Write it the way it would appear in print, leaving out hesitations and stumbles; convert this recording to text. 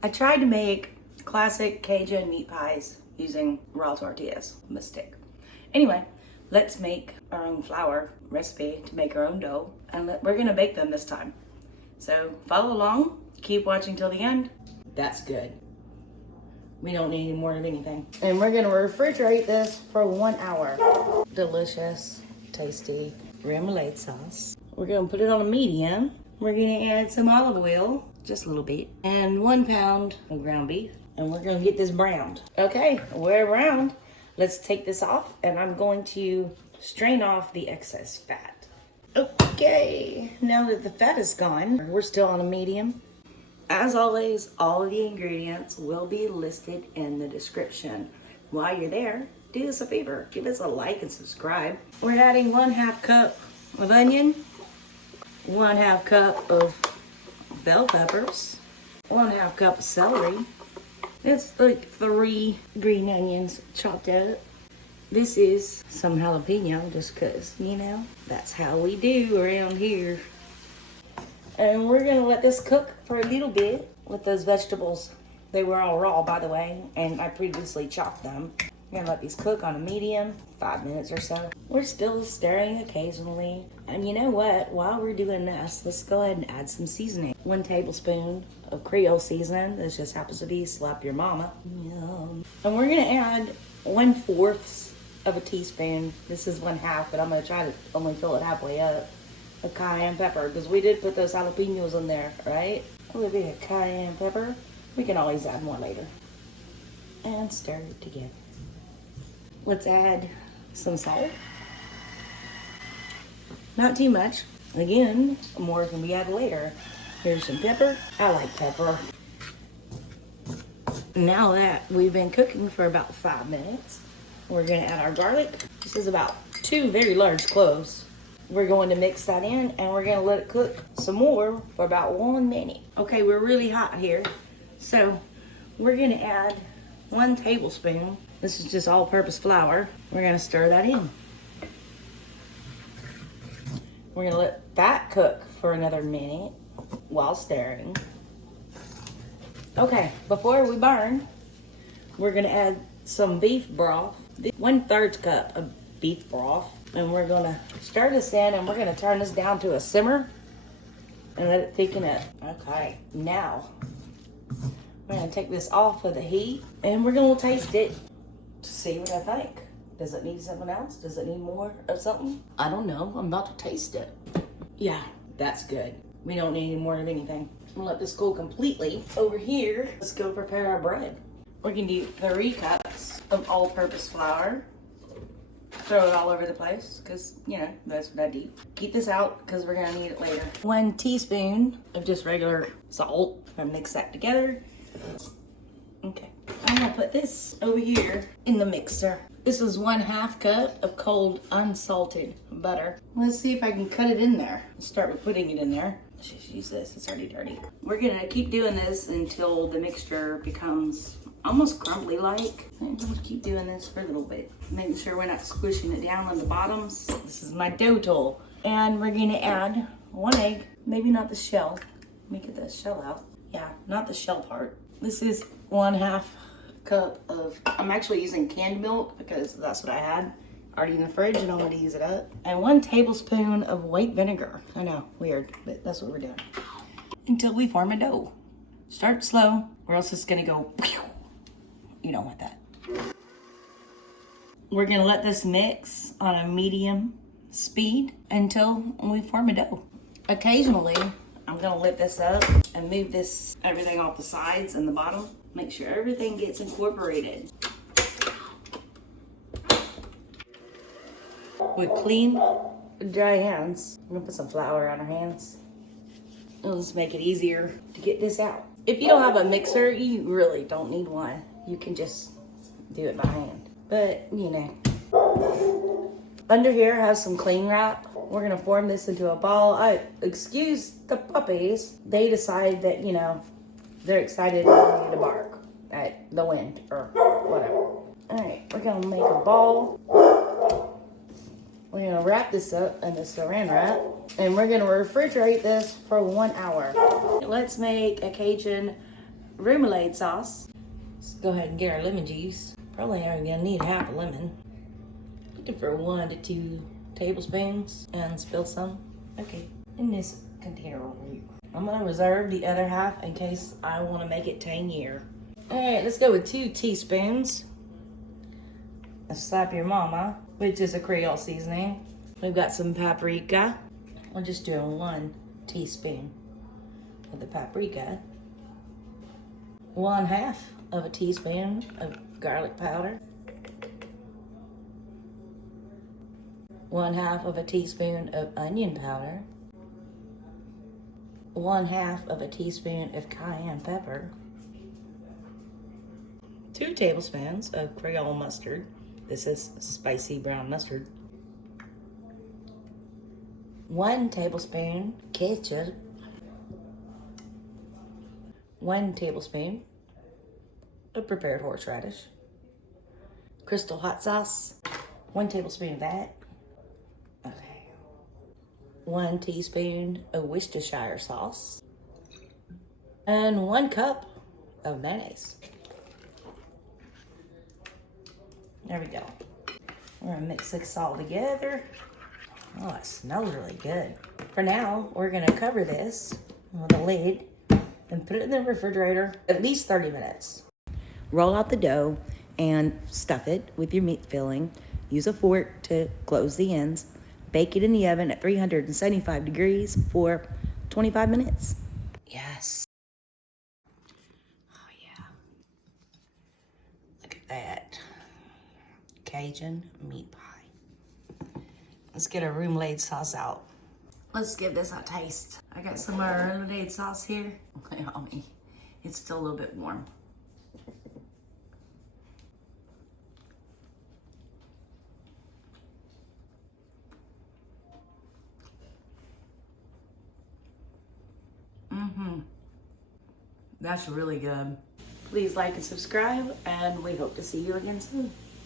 I tried to make classic Cajun meat pies using raw tortillas. Mistake. Anyway, let's make our own flour recipe to make our own dough, and we're gonna bake them this time. So follow along, keep watching till the end. That's good. We don't need any more of anything. And we're gonna refrigerate this for 1 hour. Delicious, tasty remoulade sauce. We're gonna put it on a medium. We're gonna add some olive oil, just a little bit, and 1 pound of ground beef. And we're gonna get this browned. Okay, we're browned. Let's take this off, and I'm going to strain off the excess fat. Okay, now that the fat is gone, we're still on a medium. As always, all of the ingredients will be listed in the description. While you're there, do us a favor, give us a like and subscribe. We're adding 1/2 cup of onion, 1/2 cup of bell peppers, 1/2 cup of celery. It's like 3 green onions chopped up. This is some jalapeno, just cause, you know, that's how we do around here. And we're gonna let this cook for a little bit with those vegetables. They were all raw, by the way, and I previously chopped them. We're gonna let these cook on a medium, 5 minutes or so. We're still stirring occasionally. And you know what? While we're doing this, let's go ahead and add some seasoning. 1 tablespoon of Creole seasoning. This just happens to be Slap Your Mama. Yum. And we're gonna add 1/4 of a teaspoon. This is 1/2, but I'm gonna try to only fill it halfway up. Of cayenne pepper, because we did put those jalapeños in there, right? A little bit of cayenne pepper. We can always add more later. And stir it together. Let's add some salt. Not too much. Again, more can be added later. Here's some pepper. I like pepper. Now that we've been cooking for about 5 minutes, we're gonna add our garlic. This is about 2 very large cloves. We're going to mix that in, and we're gonna let it cook some more for about 1 minute. Okay, we're really hot here. So we're gonna add 1 tablespoon. This is just all-purpose flour. We're gonna stir that in. We're gonna let that cook for another minute while stirring. Okay, before we burn, we're gonna add some beef broth. 1/3 cup of beef broth. And we're gonna stir this in, and we're gonna turn this down to a simmer and let it thicken up. Okay, now we're gonna take this off of the heat, and we're gonna taste it to see what I think. Does it need something else? Does it need more of something? I don't know. I'm about to taste it. Yeah, that's good. We don't need any more of anything. I'm gonna let this cool completely. Over here, let's go prepare our bread. We're gonna do 3 cups of all-purpose flour. Throw it all over the place, because, you know, that's what I do. Keep this out, because we're going to need it later. 1 teaspoon of just regular salt. I'm going to mix that together. Okay. I'm going to put this over here in the mixer. This is 1/2 cup of cold, unsalted butter. Let's see if I can cut it in there. Let's start with putting it in there. Let's just use this. It's already dirty. We're going to keep doing this until the mixture becomes almost crumbly-like. And we'll just keep doing this for a little bit. Making sure we're not squishing it down on the bottoms. This is my dough tool. And we're gonna add 1 egg. Maybe not the shell. Let me get the shell out. Yeah, not the shell part. This is 1/2 cup of, I'm actually using canned milk because that's what I had already in the fridge, and I'm gonna use it up. And 1 tablespoon of white vinegar. I know, weird, but that's what we're doing. Until we form a dough. Start slow, or else it's gonna go, you don't want that. We're gonna let this mix on a medium speed until we form a dough. Occasionally, I'm gonna lift this up and move everything off the sides and the bottom. Make sure everything gets incorporated. With clean, dry hands, I'm gonna put some flour on our hands. It'll just make it easier to get this out. If you don't have a mixer, you really don't need one. You can just do it by hand. But, you know. Under here, I have some cling wrap. We're gonna form this into a ball. Excuse the puppies. They decide that, you know, they're excited to bark at the wind or whatever. All right, we're gonna make a ball. We're gonna wrap this up in the saran wrap, and we're gonna refrigerate this for 1 hour. Let's make a Cajun remoulade sauce. Let's go ahead and get our lemon juice. Probably only gonna need half a lemon. Looking for 1 to 2 tablespoons and spill some. Okay, in this container over here. I'm gonna reserve the other half in case I wanna make it tangier. All right, let's go with 2 teaspoons of Slap Your Mama, which is a Creole seasoning. We've got some paprika. We're just doing 1 teaspoon of the paprika. 1/2 of a teaspoon of garlic powder. 1/2 of a teaspoon of onion powder. 1/2 of a teaspoon of cayenne pepper. 2 tablespoons of Creole mustard. This is spicy brown mustard. 1 tablespoon ketchup. 1 tablespoon of prepared horseradish. Crystal hot sauce. 1 tablespoon of that. Okay. 1 teaspoon of Worcestershire sauce. And 1 cup of mayonnaise. There we go. We're gonna mix this all together. Oh, it smells really good. For now, we're gonna cover this with a lid and put it in the refrigerator at least 30 minutes. Roll out the dough and stuff it with your meat filling. Use a fork to close the ends. Bake it in the oven at 375 degrees for 25 minutes. Yes. Oh yeah. Look at that. Cajun meat pie. Let's get our remoulade sauce out. Let's give this a taste. I got some of our remoulade sauce here. Yummy. It's still a little bit warm. That's really good. Please like and subscribe, and we hope to see you again soon.